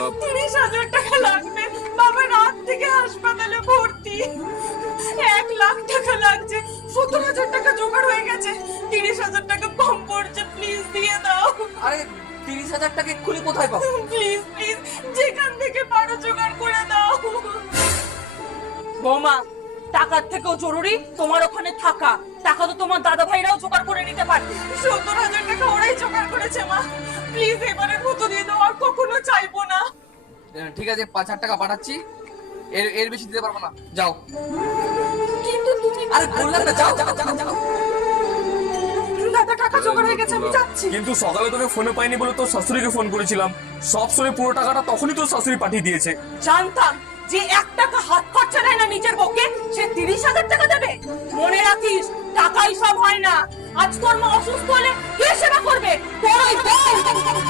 লাভ। 30,000 টাকা লাগবে, বাবা রাত থেকে হাসপাতালে ভর্তি। 1 লাখ টাকা লাগছে, 70,000 টাকা জোগাড় হয়ে গেছে, 30,000 টাকা কম পড়ছে, প্লিজ দিয়ে দাও। আরে 30,000 টাকা এক্ষুনি কোথায় পাবো? প্লিজ প্লিজ যেখান থেকে পারো জোগাড় করে দাও। বৌমা, টাকার থেকেও জরুরি তোমার ওখানে থাকা। টাকা তো তোমার দাদা ভাইরাও জোগাড় করে নিতে পারবে। 70,000 টাকা ওরাই জোগাড় করেছে মা, প্লিজ এবারের মতো দিয়ে দাও, আর কখনো চাইবো না। ঠিক আছে, 5,000 টাকা পাঠাচ্ছি, এর বেশি দিতে পারবো না, যাও। কিন্তু তুমি আরে বললাম না, যাও যাও যাও যাও। দাদা টাকা জোগাড় হয়ে গেছে, আমি যাচ্ছি। কিন্তু সকালে তোকে ফোনে পাইনি বলে তোর শাশুড়িকে ফোন করেছিলাম, সব শুনে পুরো টাকাটা তখনই তোর শাশুড়ি পাঠিয়ে দিয়েছে। জানতাম যে 1 টাকা হাত খরচা দেয় না নিজের বউকে, সে 30,000 টাকা দেবে। মনে রাখিস, টাকাই সব হয় না। আজ তোর মা অসুস্থ হলে কে সেবা করবে? তোরই বউ।